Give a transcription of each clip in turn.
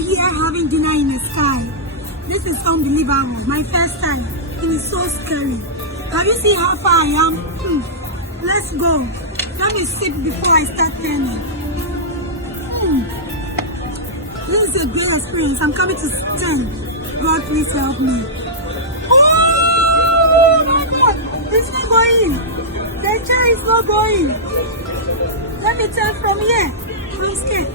here having dinner in the sky. This is unbelievable. My first time. It is so scary. Have you seen how far I am? Let's go. Let me sip before I start turning. This is a great experience. I'm coming to 10. God, please help me. Oh my God! It's not going. The chair is not going. Let me turn from here. I'm scared.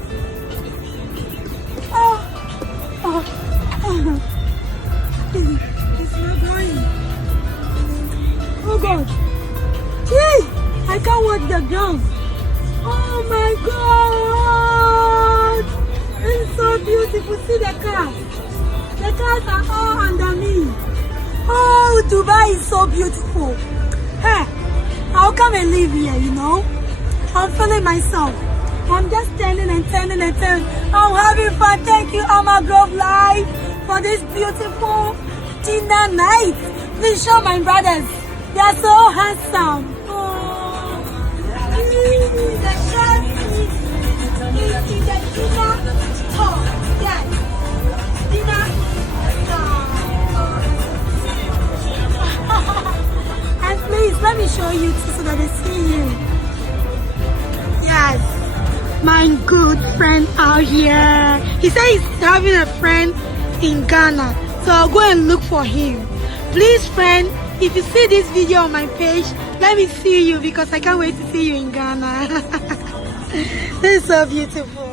It's not going. Oh God. Gee, I can't watch the ground. Oh my God. It's so beautiful. See the cars. The cars are all under me. Oh, Dubai is so beautiful. Hey, I'll come and live here, you know. I'm feeling myself. I'm just turning and turning and turning. I'm having fun. Thank you, Alma Grove Live, for this beautiful dinner night. Please show my brothers. They are so handsome. Oh, the chef is in the dinner talk. Yes, dinner talk. And please let me show you too, so that they see you. Yes, my good friend out here. He said he's having a friend in Ghana, so I'll go and look for him. Please, friend, if you see this video on my page, let me see you, because I can't wait to see you in Ghana. This is so beautiful.